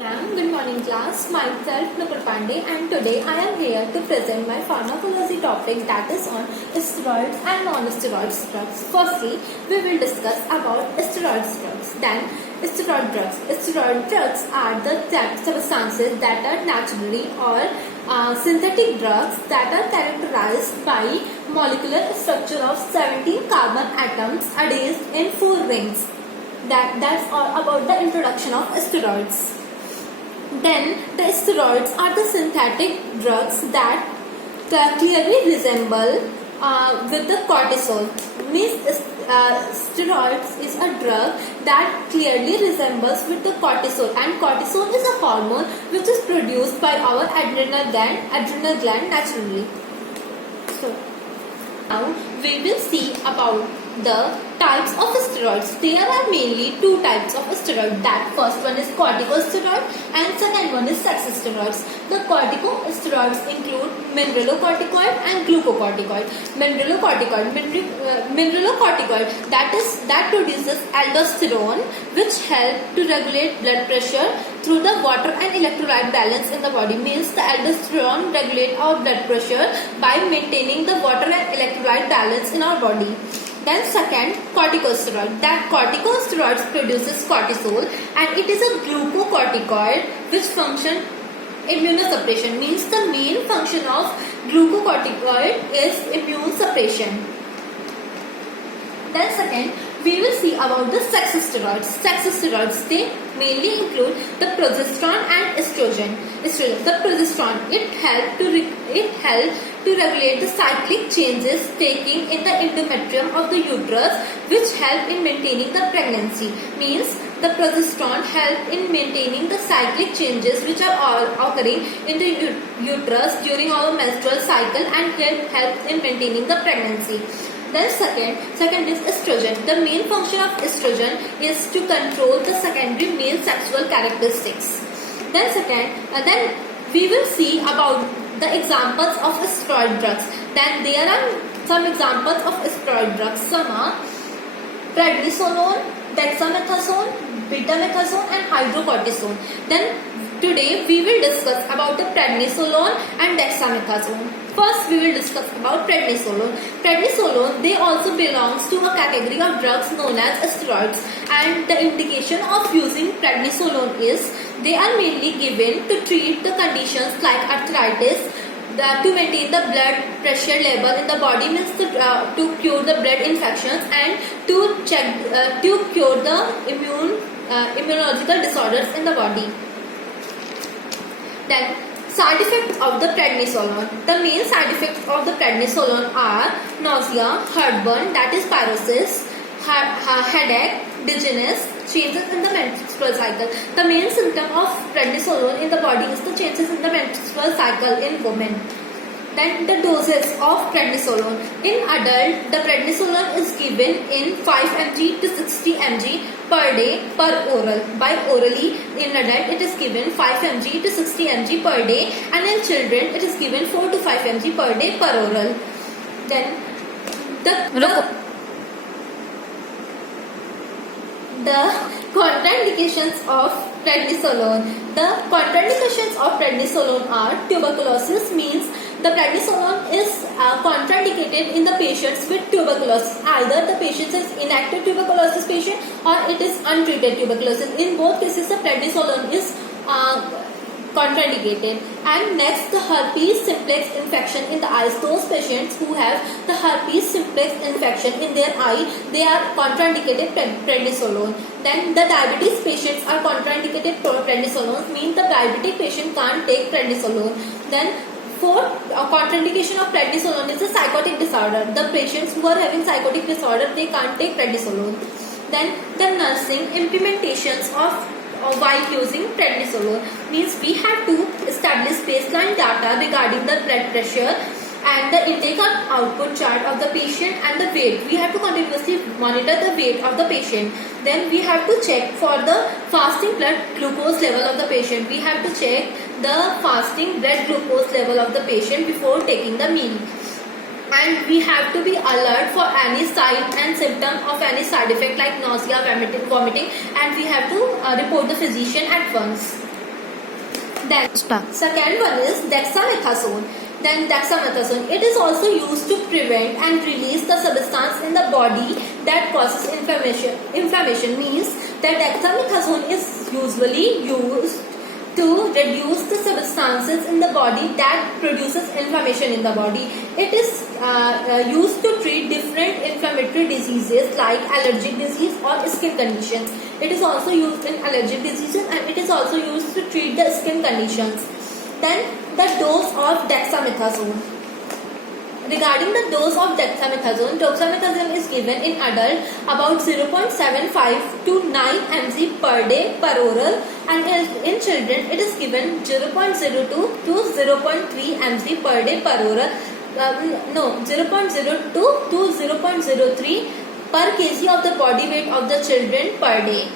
Ma'am, good morning class. Myself Nupur Pandey and today I am here to present my pharmacology topic that is on steroids and non-steroid drugs. Firstly, we will discuss about steroid drugs. Then steroid drugs. Steroid drugs are the substances that are naturally or synthetic drugs that are characterized by molecular structure of 17 carbon atoms arranged in 4 rings. That's all about the introduction of steroids. Then the steroids are the synthetic drugs that clearly resemble with the cortisol. Means steroids is a drug that clearly resembles with the cortisol, and cortisol is a hormone which is produced by our adrenal gland naturally. So now we will see about the types of steroids. There are mainly 2 types of steroids. That first one is corticosteroid and second one is sex steroids. The corticosteroids include mineralocorticoid and glucocorticoid. Mineralocorticoid that produces aldosterone, which help to regulate blood pressure through the water and electrolyte balance in the body. Means the aldosterone regulate our blood pressure by maintaining the water and electrolyte balance in our body. Then second, corticosteroid. That corticosteroids produces cortisol and it is a glucocorticoid which function immunosuppression. Means the main function of glucocorticoid is immune suppression. Then second, we will see about the sex steroids. Sex steroids, they mainly include the progesterone and estrogen. The progesterone, it helps to regulate the cyclic changes taking in the endometrium of the uterus, which help in maintaining the pregnancy. Means the progesterone help in maintaining the cyclic changes which are all occurring in the uterus during our menstrual cycle and help in maintaining the pregnancy. Then second is estrogen. The main function of estrogen is to control the secondary male sexual characteristics. Then we will see about the examples of steroid drugs. Then there are some examples of steroid drugs. Some are prednisolone, dexamethasone, betamethasone and hydrocortisone. Then today we will discuss about the prednisolone and dexamethasone. First, we will discuss about prednisolone. Prednisolone, they also belongs to a category of drugs known as steroids, and the indication of using prednisolone is they are mainly given to treat the conditions like arthritis, to maintain the blood pressure level in the body, means to cure the blood infections and to cure the immunological disorders in the body. Then side effects of the prednisolone. The main side effects of the prednisolone are nausea, heartburn, that is pyrosis, headache, dizziness, changes in the menstrual cycle. The main symptom of prednisolone in the body is the changes in the menstrual cycle in women. Then the doses of prednisolone. In adult, the prednisolone is given in 5 mg to 60 mg per day per oral. By orally, in adult it is given 5 mg to 60 mg per day, and in children it is given 4 to 5 mg per day per oral. Then the contraindications of prednisolone. The contraindications of prednisolone are tuberculosis. Means the prednisolone is contraindicated in the patients with tuberculosis. Either the patient is inactive tuberculosis patient or it is untreated tuberculosis. In both cases, the prednisolone is contraindicated. And next, the herpes simplex infection in the eyes. Those patients who have the herpes simplex infection in their eye, they are contraindicated prednisolone. Then the diabetes patients are contraindicated for prednisolone. Means the diabetic patient can't take prednisolone. Then fourth contraindication of prednisolone is a psychotic disorder. The patients who are having psychotic disorder, they can't take prednisolone. Then the nursing implementations of while using prednisolone. Means we have to establish baseline data regarding the blood pressure and the intake and output chart of the patient and the weight. We have to continuously monitor the weight of the patient. Then we have to check for the fasting blood glucose level of the patient. We have to check the fasting blood glucose level of the patient before taking the meal. and we have to be alert for any sign and symptom of any side effect like nausea, vomiting, and we have to report the physician at once. Then second one is dexamethasone. Then dexamethasone, it is also used to prevent and release the substance in the body that causes inflammation. Inflammation means that dexamethasone is usually used to reduce the substances in the body that produces inflammation in the body. It is used to treat different inflammatory diseases like allergic disease or skin conditions. It is also used in allergic diseases, and it is also used to treat the skin conditions. Then the dose of dexamethasone. Regarding the dose of dexamethasone is given in adult about 0.75 to 9 mg per day per oral, and in children it is given 0.02 to 0.3 mg per day per oral. 0.02 to 0.03 per kg of the body weight of the children per day.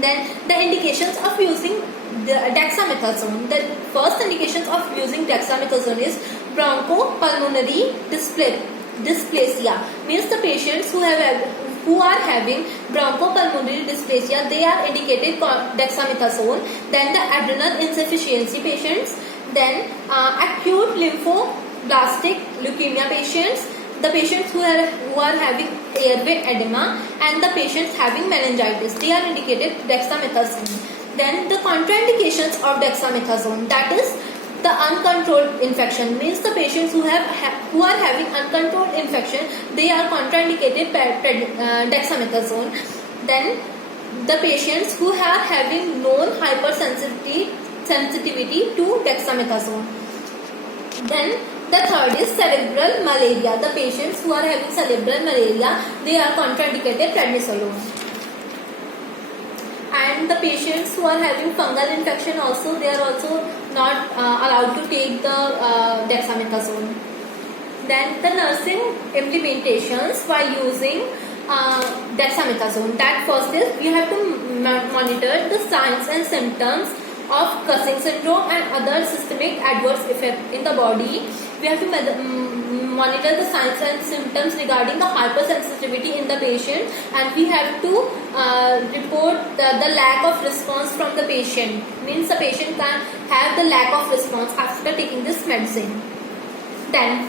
Then the indications of using the dexamethasone. The first indications of using dexamethasone is bronchopulmonary dysplasia. Means the patients who are having bronchopulmonary dysplasia, they are indicated dexamethasone. Then the adrenal insufficiency patients. Then acute lymphoblastic leukemia patients. The patients who are having airway edema, and the patients having meningitis, they are indicated dexamethasone. Then the contraindications of dexamethasone, that is the uncontrolled infection. Means the patients who are having uncontrolled infection, they are contraindicated dexamethasone. Then the patients who are having known hypersensitivity to dexamethasone. Then the third is cerebral malaria. The patients who are having cerebral malaria, they are contraindicated prednisolone. And the patients who are having fungal infection also, they are also not allowed to take the dexamethasone. Then the nursing implementations while using dexamethasone. That first is, we have to monitor the signs and symptoms of Cushing syndrome and other systemic adverse effect in the body. We have to monitor the signs and symptoms regarding the hypersensitivity in the patient, and we have to report the lack of response from the patient. Means the patient can have the lack of response after taking this medicine. Then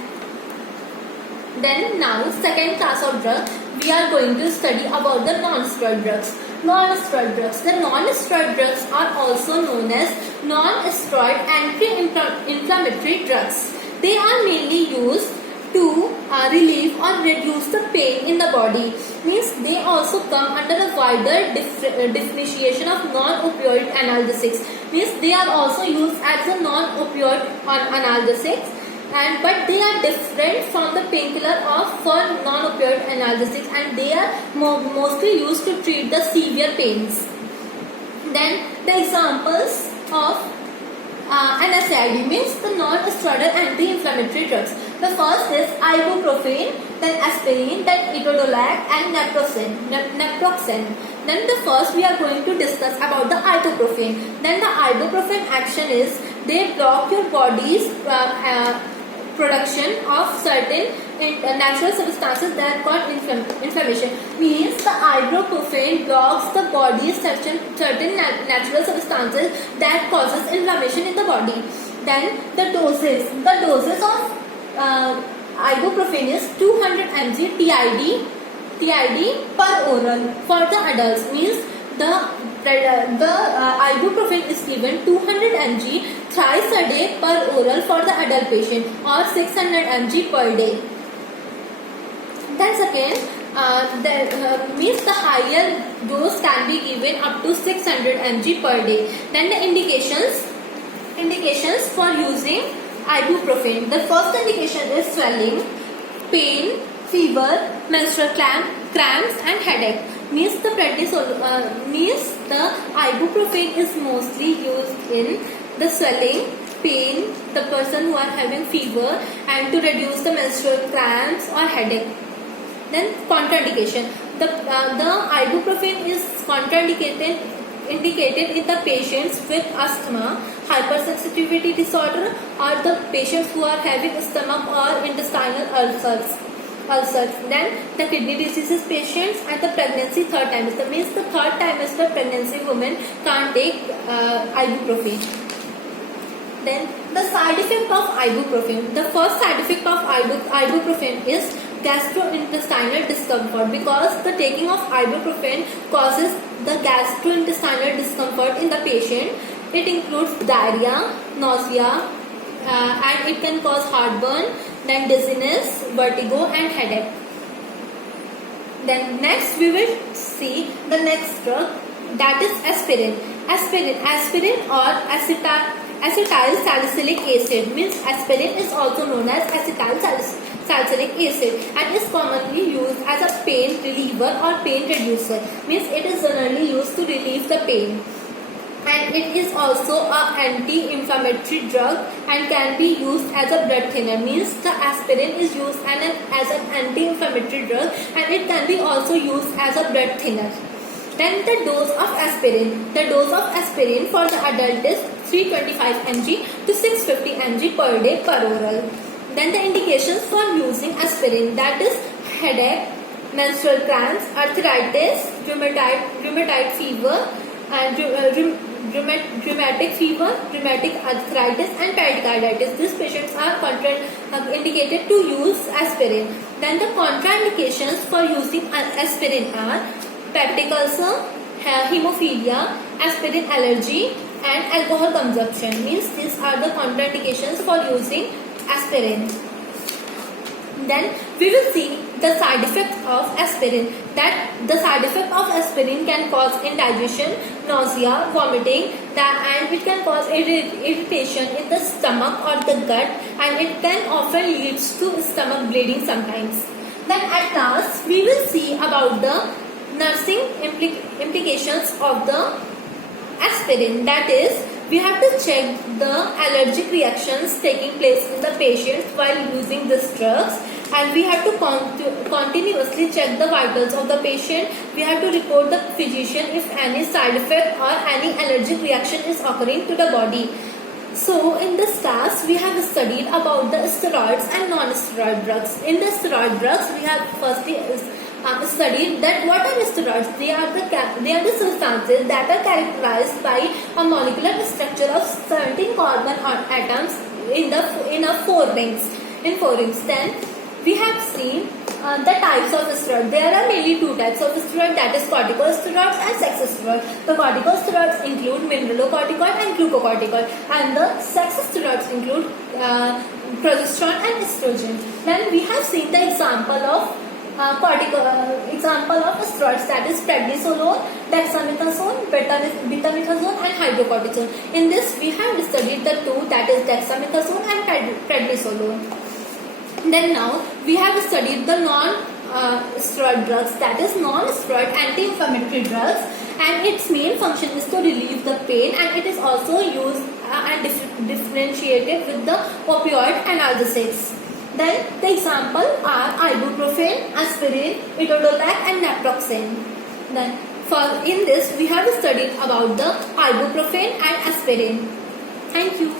now second class of drug, we are going to study about the non-steroid drugs. Non-steroid drugs. The non-steroid drugs are also known as non-steroid anti-inflammatory drugs. They are mainly used to relieve or reduce the pain in the body. Means they also come under a wider definition of non-opioid analgesics. Means they are also used as a non-opioid analgesics, but they are different from the painkiller for non-opioid analgesics, and they are mostly used to treat the severe pains. Then the examples of NSAID, means the non-steroidal anti-inflammatory drugs. The first is ibuprofen, then aspirin, then etodolac and naproxen. Then the first we are going to discuss about the ibuprofen. Then the ibuprofen action is, they block your body's production of certain natural substances that cause inflammation. Means the ibuprofen blocks the body's certain natural substances that causes inflammation in the body. Then the doses of ibuprofen is 200 mg TID per oral for the adults. Means the ibuprofen is given 200 mg thrice a day per oral for the adult patient, or 600 mg per day. Then second, means the higher dose can be given up to 600 mg per day. Then the indications for using ibuprofen. The first indication is swelling, pain, fever, menstrual cramps and headache. Means the ibuprofen is mostly used in the swelling, pain, the person who are having fever, and to reduce the menstrual cramps or headache. Then contraindication. The ibuprofen is contraindicated in the patients with asthma, hypersensitivity disorder, or the patients who are having stomach or intestinal ulcers. Then the kidney diseases patients and the pregnancy third trimester. Means the third trimester pregnancy women can't take ibuprofen. Then the side effect of ibuprofen. The first side effect of ibuprofen is gastrointestinal discomfort, because the taking of ibuprofen causes the gastrointestinal discomfort in the patient. It includes diarrhea, nausea, and it can cause heartburn, then dizziness, vertigo and headache. Then next we will see the next drug, that is aspirin. Aspirin or acetyl salicylic acid, means aspirin is also known as acetyl salicylic acid and is commonly used as a pain reliever or pain reducer, means it is generally used to relieve the pain. And it is also an anti-inflammatory drug and can be used as a blood thinner, means the aspirin is used as an anti-inflammatory drug and it can be also used as a blood thinner. Then the dose of aspirin. The dose of aspirin for the adult is 325 mg to 650 mg per day per oral. Then the indications for using aspirin, that is headache, menstrual cramps, arthritis, rheumatoid fever, and rheumatic fever, rheumatic arthritis and pericarditis. These patients are indicated to use aspirin. Then the contraindications for using aspirin are peptic ulcer, hemophilia, aspirin allergy and alcohol consumption, means these are the contraindications for using aspirin. Then we will see the side effects of aspirin. That the side effect of aspirin can cause indigestion, nausea, vomiting, and it can cause irritation in the stomach or the gut, and it can often leads to stomach bleeding sometimes. Then at last we will see about the nursing implications of the aspirin. That is, we have to check the allergic reactions taking place in the patient while using these drugs, and we have to continuously check the vitals of the patient. We have to report the physician if any side effect or any allergic reaction is occurring to the body. So in this class we have studied about the steroids and non-steroid drugs. In the steroid drugs we have firstly studied that what are steroids. They are the substances that are characterized by a molecular structure of 17 carbon atoms in 4 rings. Then we have seen the types of steroids. There are mainly 2 types of steroids, that is corticosteroids and sex steroids. The corticosteroids include mineralocorticoid and glucocorticoid, and the sex steroids include progesterone and estrogen. Then we have seen the example of steroids, that is prednisolone, dexamethasone, betamethasone and hydrocortisone. In this we have studied the 2, that is dexamethasone and prednisolone. Then now we have studied the non-steroid drugs, that is non-steroid anti-inflammatory drugs, and its main function is to relieve the pain, and it is also used and differentiated with the opioid analgesics. Then the example are ibuprofen, aspirin, etodolac and naproxen. Then in this we have studied about the ibuprofen and aspirin. Thank you.